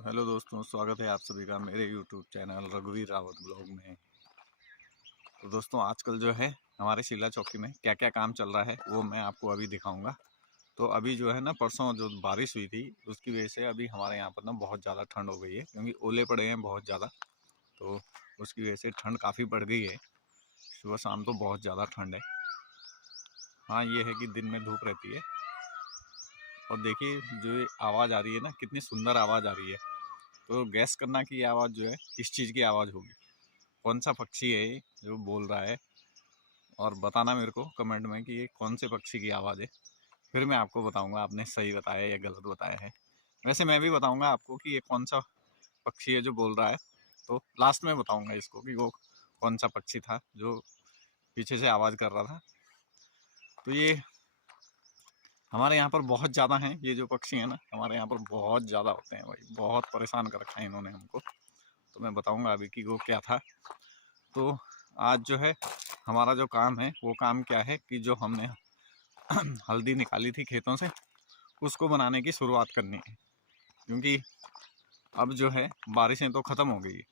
Hello दोस्तों, स्वागत है आप सभी का मेरे यूट्यूब चैनल रघुवीर रावत ब्लॉग में। तो दोस्तों, आजकल जो है हमारे शिला चौकी में क्या क्या काम चल रहा है वो मैं आपको अभी दिखाऊंगा। तो अभी जो है ना, परसों जो बारिश हुई थी उसकी वजह से अभी हमारे यहाँ पर ना बहुत ज़्यादा ठंड हो गई है, क्योंकि ओले पड़े हैं बहुत ज़्यादा। तो उसकी वजह से ठंड काफ़ी बढ़ गई है। सुबह शाम तो बहुत ज़्यादा ठंड है। हाँ, ये है कि दिन में धूप रहती है। और देखिए, जो ये आवाज़ आ रही है ना, कितनी सुंदर आवाज़ आ रही है। तो गैस करना कि ये आवाज़ जो है किस चीज़ की आवाज़ होगी, कौन सा पक्षी है ये जो बोल रहा है, और बताना मेरे को कमेंट में कि ये कौन से पक्षी की आवाज़ है। फिर मैं आपको बताऊंगा आपने सही बताया या गलत बताया है। वैसे मैं भी बताऊंगा आपको कि ये कौन सा पक्षी है जो बोल रहा है। तो लास्ट में बताऊंगा इसको कि वो कौन सा पक्षी था जो पीछे से आवाज़ कर रहा था। तो ये हमारे यहाँ पर बहुत ज़्यादा हैं, ये जो पक्षी हैं ना हमारे यहाँ पर बहुत ज़्यादा होते हैं भाई, बहुत परेशान कर रखा है इन्होंने हमको। तो मैं बताऊंगा अभी कि वो क्या था। तो आज जो है हमारा जो काम है वो काम क्या है कि जो हमने हल्दी निकाली थी खेतों से उसको बनाने की शुरुआत करनी है। क्योंकि अब जो है बारिशें तो ख़त्म हो गई है,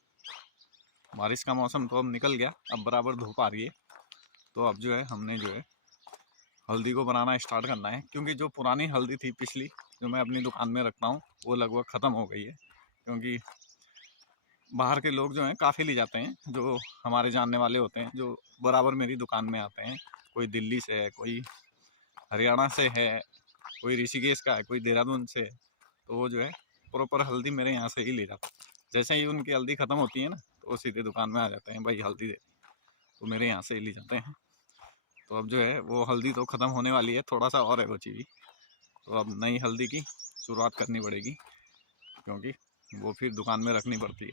बारिश का मौसम तो अब निकल गया, अब बराबर धूप आ रही है। तो अब जो है हमने जो है हल्दी को बनाना स्टार्ट करना है। क्योंकि जो पुरानी हल्दी थी पिछली, जो मैं अपनी दुकान में रखता हूँ, वो लगभग ख़त्म हो गई है। क्योंकि बाहर के लोग जो हैं काफ़ी ले जाते हैं, जो हमारे जानने वाले होते हैं, जो बराबर मेरी दुकान में आते हैं। कोई दिल्ली से है, कोई हरियाणा से है, कोई ऋषिकेश का है, कोई देहरादून से है। तो वो जो है प्रॉपर हल्दी मेरे यहाँ से ही ले जाते हैं। जैसे ही उनकी हल्दी ख़त्म होती है ना, तो वो सीधे दुकान में आ जाते हैं, भाई हल्दी दे। तो मेरे यहाँ से ही ले जाते हैं। तो अब जो है वो हल्दी तो ख़त्म होने वाली है, थोड़ा सा और है बची हुई। तो अब नई हल्दी की शुरुआत करनी पड़ेगी, क्योंकि वो फिर दुकान में रखनी पड़ती है।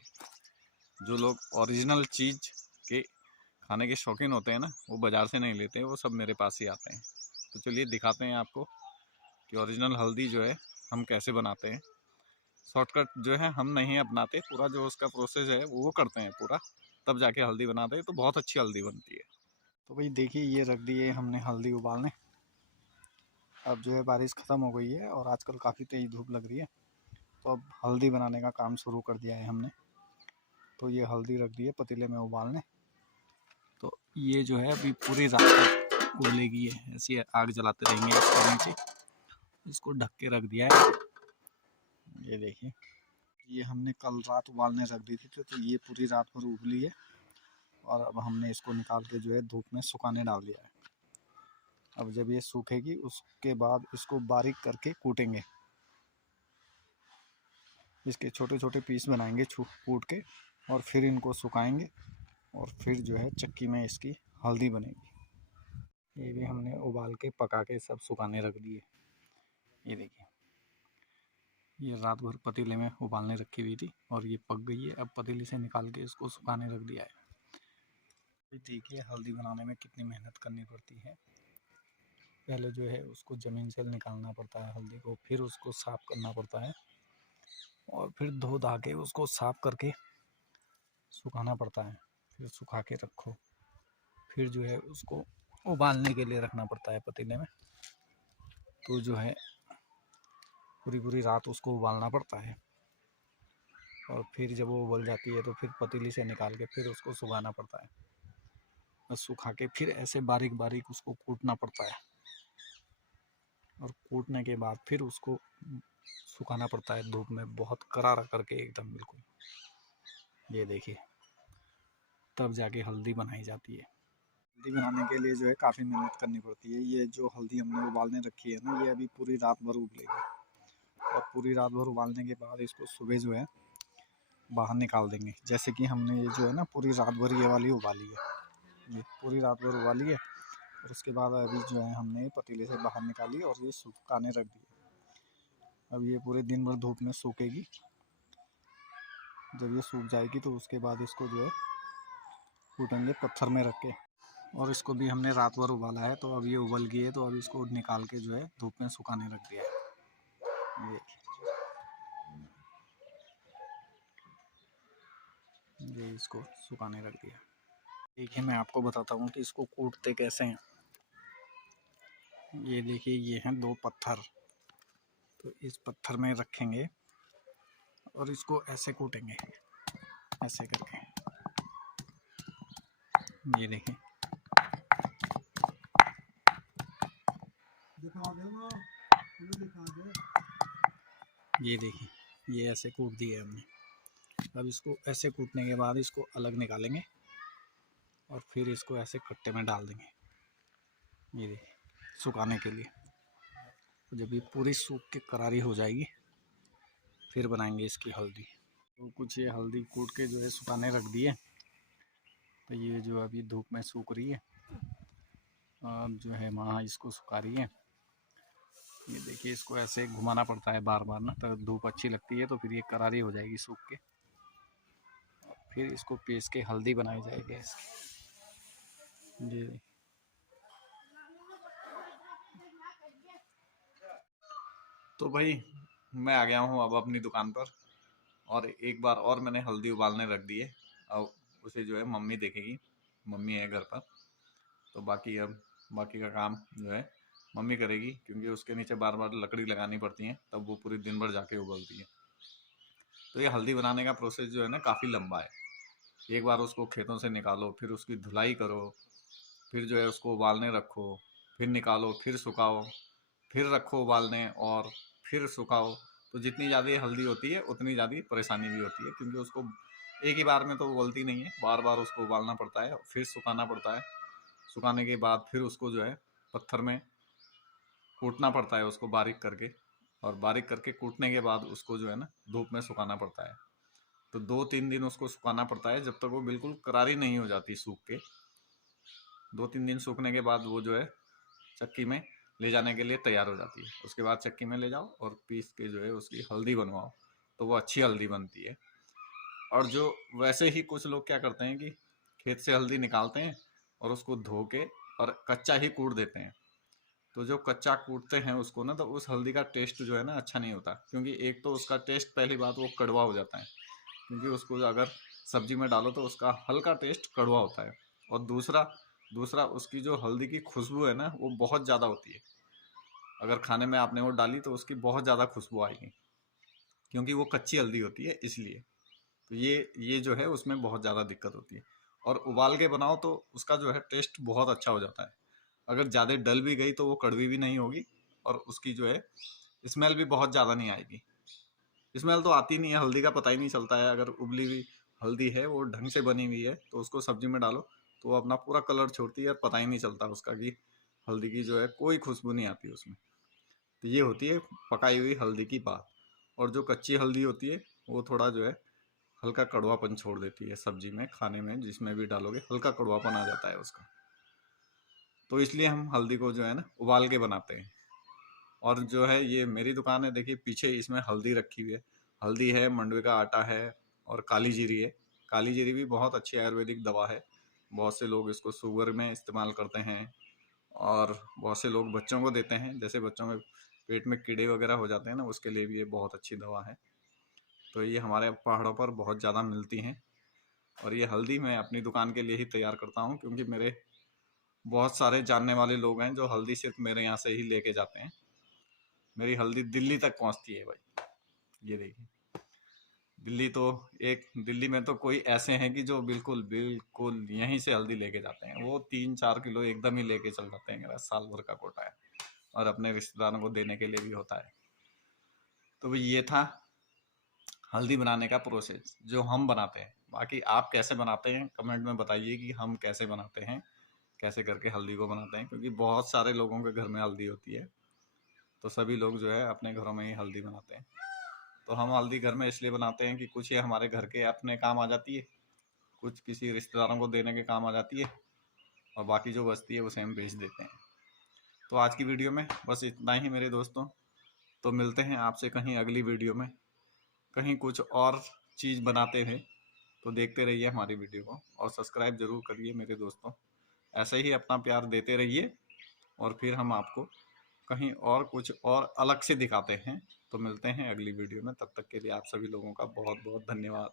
जो लोग ओरिजिनल चीज़ के खाने के शौकीन होते हैं ना, वो बाज़ार से नहीं लेते हैं, वो सब मेरे पास ही आते हैं। तो चलिए दिखाते हैं आपको कि ओरिजिनल हल्दी जो है हम कैसे बनाते हैं। शॉर्टकट जो है हम नहीं अपनाते, पूरा जो उसका प्रोसेस है वो करते हैं पूरा, तब जाके हल्दी बनाते हैं, तो बहुत अच्छी हल्दी बनती है। तो भाई देखिए, ये रख दिए हमने हल्दी उबालने। अब जो है बारिश ख़त्म हो गई है और आजकल काफ़ी तेज़ धूप लग रही है। तो अब हल्दी बनाने का काम शुरू कर दिया है हमने। तो ये हल्दी रख दी है पतीले में उबालने। तो ये जो है अभी पूरी रात तक उबलेगी, है ऐसी आग जलाते रहेंगे इसके नीचे। इसको ढक के रख दिया है। ये देखिए, ये हमने कल रात उबालने रख दी थी, तो ये पूरी रात भर उबली है। और अब हमने इसको निकाल के जो है धूप में सुखाने डाल दिया है। अब जब ये सूखेगी उसके बाद इसको बारीक करके कूटेंगे। इसके छोटे छोटे पीस बनाएंगे कूट के, और फिर इनको सुखाएंगे। और फिर जो है चक्की में इसकी हल्दी बनेगी। ये भी हमने उबाल के पका के सब सुखाने रख दिए। ये देखिए, ये रात भर पतीले में उबालने रखी हुई थी और ये पक गई है। अब पतीले से निकाल के इसको सुखाने रख दिया है। देखिए हल्दी बनाने में कितनी मेहनत करनी पड़ती है। पहले जो है उसको ज़मीन से निकालना पड़ता है हल्दी को, फिर उसको साफ़ करना पड़ता है, और फिर धो धा के उसको साफ़ करके सुखाना पड़ता है। फिर सुखा के रखो, फिर जो है उसको उबालने के लिए रखना पड़ता है पतीले में। तो जो है पूरी पूरी रात उसको उबालना पड़ता है। और फिर जब वो उबल जाती है तो फिर पतीली से निकाल के फिर उसको सुखाना पड़ता है। बस सुखा के फिर ऐसे बारीक बारीक उसको कूटना पड़ता है। और कूटने के बाद फिर उसको सुखाना पड़ता है धूप में, बहुत करारा करके एकदम बिल्कुल। ये देखिए, तब जाके हल्दी बनाई जाती है। हल्दी बनाने के लिए जो है काफ़ी मेहनत करनी पड़ती है। ये जो हल्दी हमने उबालने रखी है ना, ये अभी पूरी रात भर उबलेगी। और पूरी रात भर उबालने के बाद इसको सुबह जो है बाहर निकाल देंगे। जैसे कि हमने ये जो है ना पूरी रात भर ये वाली उबाली है, ये पूरी रात भर उबाली है। और उसके बाद अभी जो है हमने पतीले से बाहर निकाली और ये सुखाने रख दिए। अब ये पूरे दिन भर धूप में सूखेगी। जब ये सूख जाएगी तो उसके बाद इसको जो है कूटेंगे पत्थर में रख के। और इसको भी हमने रात भर उबाला है, तो अब ये उबल गई है। तो अब इसको निकाल के जो है धूप में सुखाने रख दिया है। ये इसको सुखाने रख दिया। देखिए, मैं आपको बताता हूँ कि इसको कूटते कैसे हैं। ये देखिए, ये हैं दो पत्थर। तो इस पत्थर में रखेंगे और इसको ऐसे कूटेंगे, ऐसे करके। ये देखिए, ये देखिए, ये ऐसे कूट दिए हमने। अब इसको ऐसे कूटने के बाद इसको अलग निकालेंगे और फिर इसको ऐसे कट्टे में डाल देंगे, ये देखिए, सुखाने के लिए। जब ये पूरी सूख के करारी हो जाएगी फिर बनाएंगे इसकी हल्दी। तो कुछ ये हल्दी कूट के जो है सुखाने रख दिए। तो ये जो अभी धूप में सूख रही है, अब जो है माँ इसको सुखा रही है। ये देखिए, इसको ऐसे घुमाना पड़ता है बार बार ना, तो धूप अच्छी लगती है, तो फिर ये करारी हो जाएगी सूख के। फिर इसको पीस के हल्दी बनाई जाएगी इसकी। जी, तो भाई मैं आ गया हूँ अब अपनी दुकान पर, और एक बार और मैंने हल्दी उबालने रख दी है। अब उसे जो है मम्मी देखेगी, मम्मी है घर पर, तो बाकी का काम जो है मम्मी करेगी, क्योंकि उसके नीचे बार बार लकड़ी लगानी पड़ती है, तब वो पूरी दिन भर जाके उबलती है। तो ये हल्दी बनाने का प्रोसेस जो है ना काफ़ी लंबा है। एक बार उसको खेतों से निकालो, फिर उसकी धुलाई करो, फिर जो है उसको उबालने रखो, फिर निकालो, फिर सुखाओ, फिर रखो उबालने, और फिर सुखाओ। तो जितनी ज़्यादा हल्दी होती है उतनी ज़्यादा परेशानी भी होती है, क्योंकि उसको एक ही बार में तो उबलती नहीं है, बार बार उसको उबालना पड़ता है, फिर सुखाना पड़ता है। सुखाने के बाद फिर उसको जो है पत्थर में कूटना पड़ता है, उसको बारीक करके, और बारीक करके कूटने के बाद उसको जो है ना धूप में सुखाना पड़ता है। तो 2-3 दिन उसको सुखाना पड़ता है, जब तक वो बिल्कुल करारी नहीं हो जाती सूख के। 2-3 दिन सूखने के बाद वो जो है चक्की में ले जाने के लिए तैयार हो जाती है। उसके बाद चक्की में ले जाओ और पीस के जो है उसकी हल्दी बनवाओ, तो वो अच्छी हल्दी बनती है। और जो वैसे ही कुछ लोग क्या करते हैं कि खेत से हल्दी निकालते हैं और उसको धो के और कच्चा ही कूट देते हैं। तो जो कच्चा कूटते हैं उसको ना, तो उस हल्दी का टेस्ट जो है ना अच्छा नहीं होता, क्योंकि एक तो उसका टेस्ट, पहली बात वो कड़वा हो जाता है, क्योंकि उसको अगर सब्जी में डालो तो उसका हल्का टेस्ट कड़वा होता है। और दूसरा दूसरा उसकी जो हल्दी की खुशबू है ना वो बहुत ज़्यादा होती है। अगर खाने में आपने वो डाली तो उसकी बहुत ज़्यादा खुशबू आएगी, क्योंकि वो कच्ची हल्दी होती है इसलिए। तो ये जो है उसमें बहुत ज़्यादा दिक्कत होती है। और उबाल के बनाओ तो उसका जो है टेस्ट बहुत अच्छा हो जाता है। अगर ज़्यादा डल भी गई तो वो कड़वी भी नहीं होगी, और उसकी जो है स्मेल भी बहुत ज़्यादा नहीं आएगी। स्मेल तो आती नहीं है, हल्दी का पता ही नहीं चलता है। अगर उबली हुई हल्दी है, वो ढंग से बनी हुई है, तो उसको सब्जी में डालो तो वो अपना पूरा कलर छोड़ती है, और पता ही नहीं चलता उसका कि हल्दी की जो है कोई खुशबू नहीं आती उसमें। तो ये होती है पकाई हुई हल्दी की बात। और जो कच्ची हल्दी होती है वो थोड़ा जो है हल्का कड़वापन छोड़ देती है सब्जी में, खाने में जिसमें भी डालोगे हल्का कड़वापन आ जाता है उसका। तो इसलिए हम हल्दी को जो है ना उबाल के बनाते हैं। और जो है ये मेरी दुकान है, देखिए पीछे इसमें हल्दी रखी हुई है। हल्दी है, मंडवे का आटा है, और काली जीरी है। काली जीरी भी बहुत अच्छी आयुर्वेदिक दवा है। बहुत से लोग इसको शुगर में इस्तेमाल करते हैं, और बहुत से लोग बच्चों को देते हैं, जैसे बच्चों में पेट में कीड़े वगैरह हो जाते हैं ना, उसके लिए भी ये बहुत अच्छी दवा है। तो ये हमारे पहाड़ों पर बहुत ज़्यादा मिलती हैं। और ये हल्दी मैं अपनी दुकान के लिए ही तैयार करता हूँ, क्योंकि मेरे बहुत सारे जानने वाले लोग हैं जो हल्दी सिर्फ मेरे यहाँ से ही लेके जाते हैं। मेरी हल्दी दिल्ली तक पहुँचती है भाई। ये देखिए, दिल्ली तो दिल्ली में तो कोई ऐसे हैं कि जो बिल्कुल बिल्कुल यहीं से हल्दी लेके जाते हैं। वो 3-4 किलो एकदम ही लेके चल जाते हैं, मेरा साल भर का कोटा है, और अपने रिश्तेदारों को देने के लिए भी होता है। तो भाई ये था हल्दी बनाने का प्रोसेस जो हम बनाते हैं। बाकी आप कैसे बनाते हैं कमेंट में बताइए कि हम कैसे बनाते हैं, कैसे करके हल्दी को बनाते हैं, क्योंकि बहुत सारे लोगों के घर में हल्दी होती है, तो सभी लोग जो है अपने घरों में ही हल्दी बनाते हैं। तो हम हल्दी घर में इसलिए बनाते हैं कि कुछ ये हमारे घर के अपने काम आ जाती है, कुछ किसी रिश्तेदारों को देने के काम आ जाती है, और बाकी जो बचती है उसे हम बेच देते हैं। तो आज की वीडियो में बस इतना ही मेरे दोस्तों। तो मिलते हैं आपसे कहीं अगली वीडियो में, कहीं कुछ और चीज़ बनाते हैं। तो देखते रहिए हमारी वीडियो को, और सब्सक्राइब ज़रूर करिए मेरे दोस्तों। ऐसे ही अपना प्यार देते रहिए, और फिर हम आपको कहीं और कुछ और अलग से दिखाते हैं। तो मिलते हैं अगली वीडियो में, तब तक के लिए आप सभी लोगों का बहुत बहुत धन्यवाद।